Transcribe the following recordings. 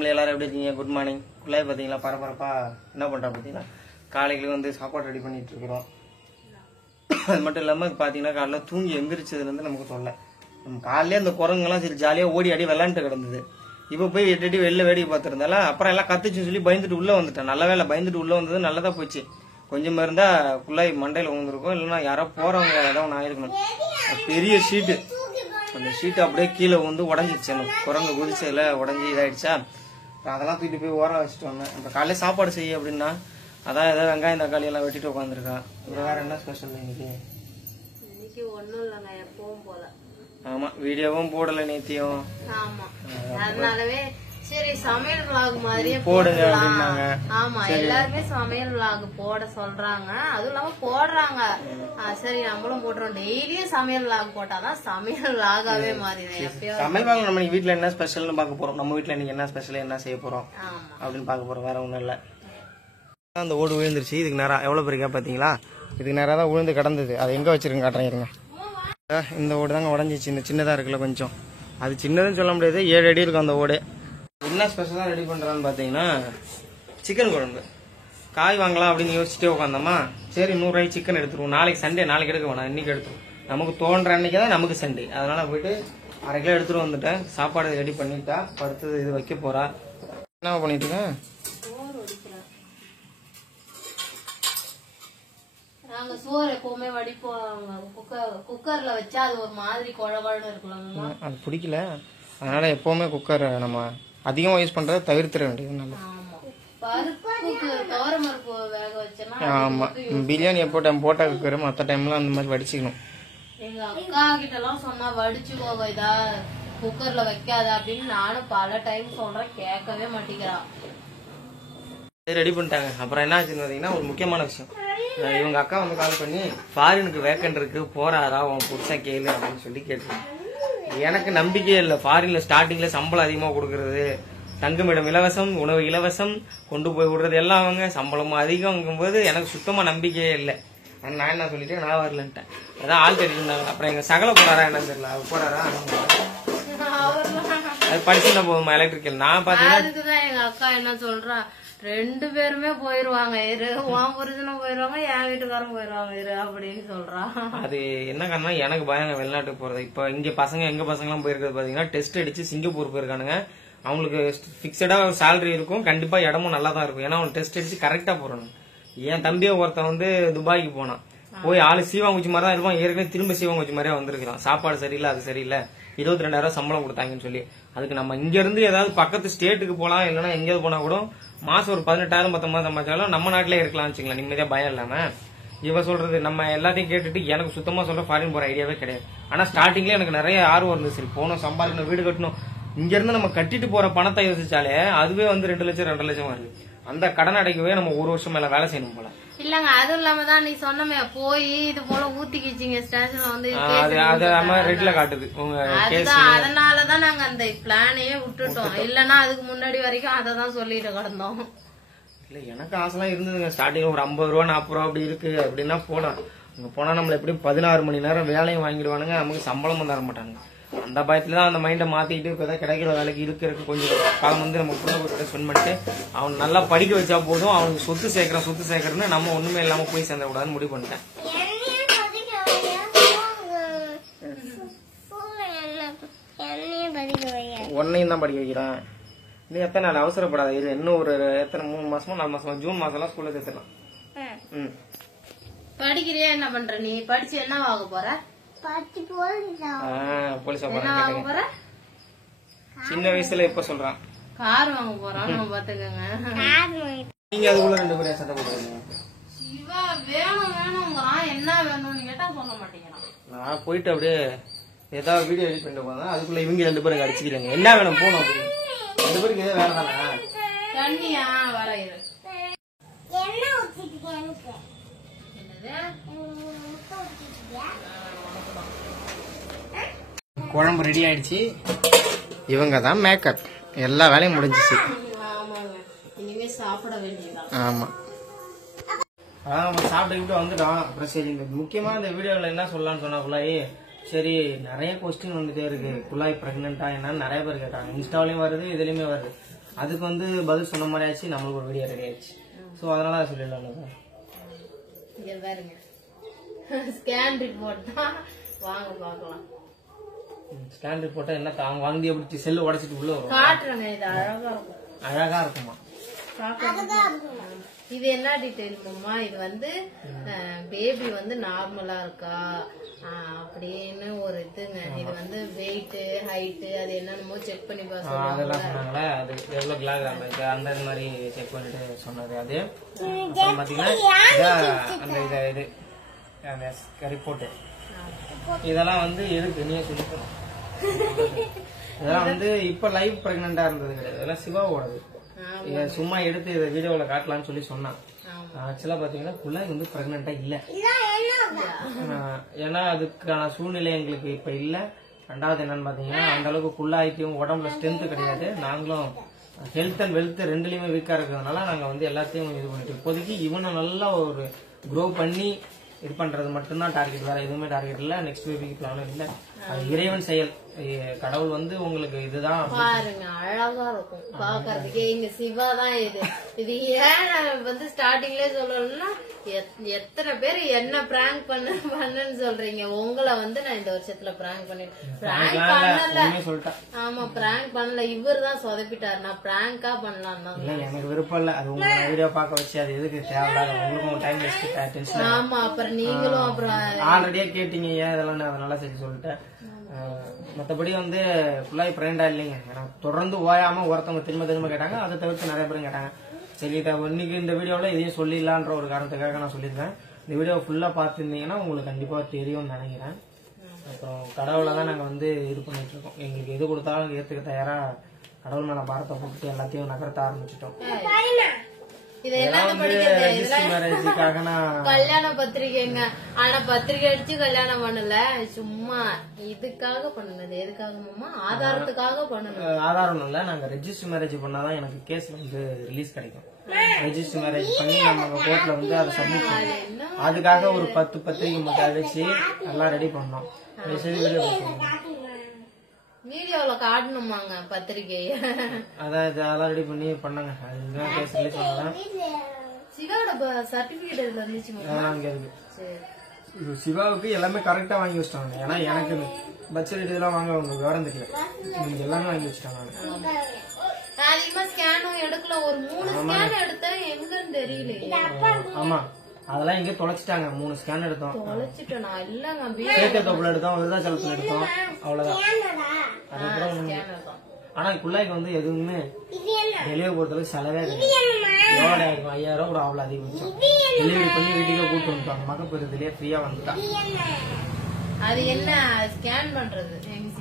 Family எல்லாரும் எப்படி இருக்கீங்க? Good morning. குள்ளாய் பார்த்தீங்களா பரபரப்பா என்ன பண்ணுறோம் பார்த்தீங்கன்னா காலையில் வந்து சாப்பாடு ரெடி பண்ணிட்டு இருக்கிறோம். அது மட்டும் இல்லாமல் பார்த்தீங்கன்னா காலையில் தூங்கி எந்திரிச்சதுலேருந்து நமக்கு தொல்லை. நம்ம காலையிலே அந்த குரங்கெல்லாம் சரி ஜாலியாக ஓடி ஆடி விளாண்டுட்டு கிடந்தது. இப்போ போய் எட்டு வெளில வேடிக்கை பார்த்துருந்தால அப்புறம் எல்லாம் கத்துச்சுன்னு சொல்லி பயந்துட்டு உள்ளே வந்துட்டேன். நல்ல வேலை பயந்துட்டு உள்ளே வந்தது நல்லதாக போச்சு. கொஞ்சமாக இருந்தால் குள்ளாய் மண்டையில் விழுந்துருக்கும், இல்லைன்னா யாரோ போகிறவங்க ஏதோ ஒன்று ஆயிருக்கணும். பெரிய ஷீட்டு, அந்த ஷீட்டு அப்படியே கீழே வந்து உடஞ்சிடுச்சு. அந்த குரங்கு குதிச்சதில் உடஞ்சி இதாகிடுச்சா. அதெல்லாம் தூக்கிட்டு போய் ஓரம் வச்சுட்டு வந்தேன். இப்போ காலையில் சாப்பாடு செய்ய அப்படின்னா அதான் ஏதாவது வெங்காயம் தக்காளி எல்லாம் வெட்டிட்டு உட்காந்துருக்கா. இப்போ வேற என்ன ஸ்பெஷல் இன்னைக்கு? ஒன்னும் இல்லைங்க, எப்பவும் போல. ஆமா, வீடியோவும் போடல நேத்தியும். ஆமா, அதனாலவே சரி சமையல் vlog மாதிரியே போடுங்க அப்படின்னாங்க. ஆமா, எல்லாருமே சமையல் vlog போட சொல்றாங்க, அதுவும் இல்லாம போடுறாங்க. சரி நம்மளும் போடுறோம். டெய்லியும் சமையல் vlog போட்டாதான் சமையல் vlog-ஆவே மாறிடும். எப்பயும் சமையல் vlog நம்ம வீட்டுல என்ன ஸ்பெஷல்னு பார்க்க போறோம். நம்ம வீட்டுல இன்னைக்கு என்ன ஸ்பெஷல் என்ன செய்ய போறோம் அப்படின்னு பார்க்க போறோம். வேற ஒண்ணும் இல்ல. அந்த ஓடு விழுந்துருச்சு. இதுக்கு நேரம் எவ்வளவு பெருக்கா பாத்தீங்களா? இதுக்கு நேரம் தான் விழுந்து கிடந்தது. அதை எங்க வச்சிருக்கேன் காட்டுறேன் இருங்க. இந்த ஓடு தாங்க உடஞ்சிச்சு. இந்த சின்னதா இருக்குல்ல கொஞ்சம், அது சின்னதுன்னு சொல்ல முடியாது, 7 அடி இருக்கும் அந்த ஓடு. என்ன ஸ்பெஷலா ரெடி பண்றான்னு பாத்தீங்கன்னா சிக்கன் குழம்பு. காய் வாங்கலாம் அப்படின்னு யோசிச்சுட்டே உட்காந்தோமா, சரி 100 ரூபாய்க்கு சிக்கன் எடுத்துருவோம். நாளைக்கு சண்டே, நாளைக்கு எடுக்க வேணாம், இன்னைக்கு எடுத்துருவோம். நமக்கு தோன்ற அன்னைக்கு தான் நமக்கு சண்டே. அதனால போயிட்டு 1/2 கிலோ எடுத்துட்டு வந்துட்டேன். சாப்பாடு ரெடி பண்ணிட்டா, படுத்தது இது வைக்க போறா. என்ன பண்ணிட்டு இருக்கேன்? நாங்க சோறு எப்பவுமே வடிப்போம். குக்கர்ல வச்சா அது ஒரு மாதிரி குழகுழன்னு இருக்குல்ல, அது பிடிக்கல. அதனால எப்பவுமே குக்கர் நம்ம அதிகமா யூஸ் பண்றதை தவிர்த்திட வேண்டியது. ஆமா, பிரியாணி எப்போ டைம் போட்டா குக்கர், மற்ற டைம்லாம் அந்த மாதிரி வடிச்சுக்கணும். எங்க அக்கா கிட்ட எல்லாம் சொன்னா வடிச்சுக்கோங்க, இதா குக்கர்ல வைக்காத அப்படின்னு நானும் பல டைம் சொல்றேன், கேட்கவே மாட்டேங்கிறான். ரெடி பண்ணிட்டாங்க. அப்புறம் என்ன ஆச்சுன்னு பாத்தீங்கன்னா ஒரு முக்கியமான விஷயம். இவங்க அக்கா வந்து கால் பண்ணி ஃபாரினுக்கு வேக்கண்ட் இருக்கு, போறாரா உன் புருஷன் கேளு அப்படின்னு சொல்லி கேட்டுருங்க. எனக்கு நம்பிக்கையே இல்லை. ஃபாரின்ல ஸ்டார்டிங்ல சம்பளம் அதிகமா கொடுக்கறது, தங்குமிடம் இலவசம், உணவு இலவசம், கொண்டு போய் விடுறது எல்லாம் அவங்க சம்பளமும் அதிகங்கும் போது எனக்கு சுத்தமா நம்பிக்கையே இல்லை. நான் என்ன சொல்லிட்டேன், நான் வரலன்ட்டேன். அதான் ஆள் தெரிஞ்சிருந்தாங்க. அப்புறம் எங்க சகல போறாரா என்னன்னு தெரியல, அவர் போறாரா அது படிச்சுன்னா போகுமா எலக்ட்ரிக்கல். நான் பாத்தீங்கன்னா எங்க அக்கா என்ன சொல்றா, 2 பேருமே போயிருவாங்க இரு, உன் புருஷனும் போயிருவாங்க, என் வீட்டுக்காரும் போயிருவாங்க இரு அப்படின்னு சொல்றா. அது என்ன காரணம், எனக்கு பயங்க வெளிநாட்டுக்கு போறது. இப்ப இங்க பசங்க எங்க பசங்க எல்லாம் போயிருக்கிறது பாத்தீங்கன்னா டெஸ்ட் அடிச்சு சிங்கப்பூர் போயிருக்கானுங்க. அவங்களுக்கு பிக்சடா ஒரு சேலரி இருக்கும், கண்டிப்பா இடமும் நல்லா தான் இருக்கும். ஏன்னா அவங்க டெஸ்ட் அடிச்சு கரெக்டா போறாங்க. என் தம்பியை ஒருத்தன் வந்து துபாய்க்கு போனான். போய் ஆளு சீவாங்குச்சி மாதிரி தான் இருப்பான். ஏற்கனவே திரும்ப சீவாங்குச்சி மாதிரியா வந்திருக்கான். சாப்பாடு சரியில்லை, அது சரியில்லை, 22,000 சம்பளம் கொடுத்தாங்கன்னு சொல்லி. அதுக்கு நம்ம இங்க இருந்து ஏதாவது பக்கத்து ஸ்டேட்டுக்கு போலாம், இல்லைன்னா எங்கேயாவது போனா கூட மாசம் ஒரு 18,000 19,000 சம்பாதிச்சாலும் நம்ம நாட்டிலே இருக்கலாம்னு வச்சுக்கலாம், நிம்மதியா பயம் இல்லாம. இவ சொல்றது நம்ம எல்லாத்தையும் கேட்டுட்டு எனக்கு சுத்தமா சொல்ற ஃபாரின் போற ஐடியாவே கிடையாது. ஆனா ஸ்டார்டிங்ல எனக்கு நிறைய ஆர்வம் இருந்துச்சு. சரி போனோம், சம்பாதிக்கணும், வீடு கட்டணும். இங்க இருந்து நம்ம கட்டிட்டு போற பணத்தை யோசிச்சாலே அதுவே வந்து 2 லட்சம் 2.5 லட்சம் வருது. அந்த கடன் அடைக்கவே நம்ம 1 வருஷம் மேல வேலை செய்யணும் போல. இல்லங்க, அதுவும் இல்லாமதான் நீ சொன்னமே போய் இது போல ஊத்திக்கிச்சிங்க ஸ்டேஷன்ல வந்து, ரெட்ல காட்டுது. அதனாலதான் நாங்க அந்த பிளானையே விட்டுட்டோம். இல்லன்னா அதுக்கு முன்னாடி வரைக்கும் அததான் சொல்லிட்டு கிடந்தோம். இல்ல எனக்கு ஆசைலாம் இருந்ததுங்க. ஸ்டார்டிங் ஒரு 50 ரூபா 40 ரூபா அப்படி இருக்கு அப்படின்னா போலாம். அங்க போனா நம்மள எப்படியும் 16 மணி நேரம் வேலையும் வாங்கிடுவானுங்க, நமக்கு சம்பளமும் தர மாட்டாங்க. அந்த பயத்துலதான் அந்த மைண்டை மாத்திக்கிட்டு இப்பதான் கிடைக்கிற வேலைக்கு இருக்கிறதுக்கு கொஞ்சம் காலம் வந்து நம்ம பிள்ளை ஸ்பெண்ட் பண்ணிட்டு அவன் நல்லா படிக்க வச்சா போதும். அவனுக்கு சொத்து சேர்க்கறன்னு நம்ம ஒண்ணுமே இல்லாம போய் சேர்ந்தக்கூடாதுன்னு முடிவு பண்ணிட்டேன். உன்னையும் தான் படிக்க வைக்கிறான். நீ எத்தனை நாள் அவசரப்படாத, இது இன்னும் ஒரு எத்தனை 3 மாசமா 4 மாசமா, ஜூன் மாசம் எல்லாம் ஸ்கூல்ல சேர்த்துலாம். படிக்கிறியா, என்ன பண்ற நீ? படிச்சு என்ன ஆக போற? போலீஸ் சின்ன வயசுல இப்ப சொல்றான் கார் வாங்க போறான்னு பாத்துக்கங்க. நீங்க அதுக்குள்ள 2 பேரும் சண்டை போடுறீங்க. சிவா வேணும் வேணுங்கிறான், என்ன வேணும்னு கேட்டா சொல்ல மாட்டேங்கிறான். நான் போயிட்டு அப்படியே ஏதாவது வீடியோ எடிட் பண்ணிட்டு போனா அதுக்குள்ள இவங்க 2 பேரும் அடிச்சுக்கிறாங்க. என்ன வேணும் போகணும் அப்படி 2 பேருக்கு இதே வேலை தானே. தண்ணியா வர இரு. குழம்பு ரெடி ஆயிடுச்சு. இவங்க தான் மேக்கப். எல்லா வேலையும் முடிஞ்சிச்சு. இனிமே சாப்பிட வேண்டியதான். ஆமா, சாப்பிட்டு வந்துட்டோம். அப்புறம் சரி, முக்கியமா இந்த வீடியோல என்ன சொல்லலாம்னு சொன்னா குழாய், சரி நிறைய கொஸ்டின் வந்துட்டே இருக்கு. குழாய் பிரெக்னெண்டா என்னன்னு நிறைய பேர் கேட்டாங்க. இன்ஸ்டாவிலயும் வருது, இதுலயுமே வருது. அதுக்கு வந்து பதில் சொன்ன மாதிரி ஆச்சு, நம்மளுக்கு ஒரு வீடியோ ரெடி ஆயிடுச்சு. ஸோ அதனால அதை சொல்லிடலாம். இங்க பாருங்க ஸ்கேன் ரிப்போர்ட் தான், வாங்க பாக்கலாம். ஸ்கேன் ரிப்போர்ட்டா என்ன அவங்க வாங்கி அப்படி செல்லு உடைச்சிட்டு உள்ள வரும். காட்டுறேங்க, இது அழகா இருக்கும். அழகா இருக்குமா? இது என்ன டீடைல் மாமா, இது வந்து பேபி வந்து நார்மலா இருக்கா அப்படின்னு ஒரு இதுங்க. இது வந்து வெயிட் ஹைட் அது என்னென்னமோ செக் பண்ணி அதெல்லாம் சொன்னாங்களே, அது எவ்வளவு கிலோகிராம் இருக்கு அந்த மாதிரி செக் பண்ணிட்டு சொன்னது. அது பாத்தீங்கன்னா இது அந்த ரிப்போர்ட் இதெல்லாம் வந்து எதுக்கு நீயே சொல்லிக்கணும். இதெல்லாம் வந்து இப்ப லைவ் பிரெக்னண்டா இருந்தது கிடையாது, இதெல்லாம் சிவாவோடது. சும்மா எடுத்து இதை வீடியோல காட்டலாம்னு சொல்லி சொன்னான். ஆக்சுவலா பாத்தீங்கன்னா குழாய் வந்து பிரெக்னண்டா இல்ல, ஏன்னா அதுக்கான சூழ்நிலை எங்களுக்கு இப்ப இல்ல. ரெண்டாவது என்னன்னு பாத்தீங்கன்னா அந்த அளவுக்கு குள்ளாயிட்டும் உடம்புல ஸ்ட்ரென்த் கிடையாது. நாங்களும் ஹெல்த் அண்ட் வெல்த் ரெண்டுலயுமே வீக்கா இருக்கிறதுனால நாங்க வந்து எல்லாத்தையும் இது பண்ணிட்டு இப்போதைக்கு இவனை நல்லா ஒரு க்ரோ பண்ணி இது பண்றது மட்டும்தான் டார்கெட், வேற எதுவுமே டார்கெட் இல்ல. நெக்ஸ்ட் பேபிக்கு பிளானும் இல்ல, அது இறைவன் செயல். கடவுள் வந்து உங்களுக்கு இதுதான் பாருங்க, அழகா இருக்கும் பாக்குறதுக்கே. இங்க சிவா தான் இது. இது ஏன் நான் வந்து ஸ்டார்டிங்லயே சொல்லணும்னா, எத்தனை பேர் என்ன பிராங்க் பண்ணுன்னு சொல்றீங்க. உங்களை வந்து நான் இந்த வருஷத்துல பிராங்க் பண்ணல. ஆமா பிராங்க் பண்ணல, இவர் தான் சொதப்பிட்டாரு. நான் பிராங்கா பண்ணலாம் தான். எனக்கு விருப்பம் இல்ல, அது உங்க வீடியோ பார்க்க வச்சு அது எதுக்கு தேவையில்லாத உங்களுக்கும் டைம் வேஸ்ட். ஆமா அப்புறம் நீங்களும் அப்புறம் ஆல்ரெடியே கேட்டீங்க ஏன் இதெல்லாம் நான் அதனால சரி சொல்லிட்டேன். மற்றபடி வந்து ஃபுல்லாக பிரெண்டா இல்லைங்க. எனக்கு தொடர்ந்து ஓயாம ஒருத்தவங்க திரும்ப கேட்டாங்க, அதை தவிர்த்து நிறைய பேரும் கேட்டாங்க. சரிட்டா இன்னைக்கு இந்த வீடியோவில் இதையும் சொல்லிடலான்ற ஒரு காரணத்துக்காக நான் சொல்லியிருக்கேன். இந்த வீடியோ ஃபுல்லாக பார்த்துருந்தீங்கன்னா உங்களுக்கு கண்டிப்பாக தெரியும்னு நினைக்கிறேன். அப்புறம் கடவுளை தான் நாங்கள் வந்து இது பண்ணிட்டு இருக்கோம். எங்களுக்கு எது கொடுத்தாலும் ஏற்றுக்க தயாரா கடவுள் மேல பாரத்தை போட்டு எல்லாத்தையும் நகர்த்த ஆரம்பிச்சிட்டோம். கல்யாண பத்திரிக்கைங்க, ஆனா பத்திரிக்கை அடிச்சு கல்யாணம் பண்ணல, சும்மா இதுக்காக பண்ணது. எதுக்காக ஆதாரத்துக்காக பண்ணணும். ஆதாரம் இல்ல, நாங்க ரெஜிஸ்டர் மேரேஜ் பண்ணாதான் எனக்கு கேஸ் வந்து ரிலீஸ் கிடைக்கும். ரெஜிஸ்டர் மேரேஜ் பண்ணி நம்ம கோர்ட்ல வந்து அதை சப்மிட் பண்ணோம். அதுக்காக ஒரு 10 பத்திரிக்கை மட்டும் அடிச்சு எல்லாம் ரெடி பண்ணோம். வீடியோல காட்டணுமாங்க பத்திரிக்கைய? அதான் அதெல்லாம் ரெடி பண்ணி பண்ணாங்க. அதுதான் கேஸ் ரிலீஸ் பண்ணலாம். சிவாவோட சர்டிபிகேட் இதுல வந்துச்சு. சிவாவுக்கு எல்லாமே கரெக்டா வாங்கி வச்சிட்டாங்க. ஏன்னா எனக்கு பர்த் சர்டிபிகேட் இதெல்லாம் வாங்க விவரம் தெரியல, நீங்க எல்லாமே வாங்கி வச்சுட்டாங்க. அதிகமா ஸ்கேனும் எடுக்கல, ஒரு 3 ஸ்கேன் எடுத்தா எங்கன்னு தெரியல. ஆமா அதெல்லாம் எங்க தொலைச்சிட்டாங்க. 3 ஸ்கேன் எடுத்தோம். தொலைச்சிட்டோம் இல்லங்க, சேத்திய தொப்புல எடுத்தோம், விருதாச்சலத்துல எடுத்தோம், அவ்வளவுதான். ஆனா குள்ளாய்க்கு வந்து எதுவுமே டெலிவரி பொறுத்தளவுக்கு செலவே எவ்வளோ இருக்கும், 5000 கூட அவ்வளவு அதிகம். டெலிவரி பண்ணி வீட்டுக்கே கூட்டு வந்துட்டாங்க. மகப்பேறுலயே ஃப்ரீயா வந்துட்டான். அது என்ன ஸ்கேன் பண்றது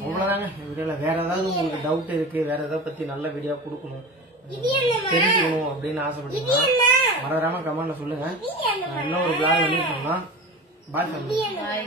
அவ்வளவுதாங்க வீடியோல. வேற ஏதாவது உங்களுக்கு டவுட் இருக்கு, வேற ஏதாவது பத்தி நல்ல வீடியோ கொடுக்கணும் தெரிஞ்சுக்கணும் அப்படின்னு ஆசைப்பட்டீங்கன்னா மறக்காம கமெண்ட்ல சொல்லுங்க. இன்னொரு பிளாக் பண்ணிட்டு பாய்.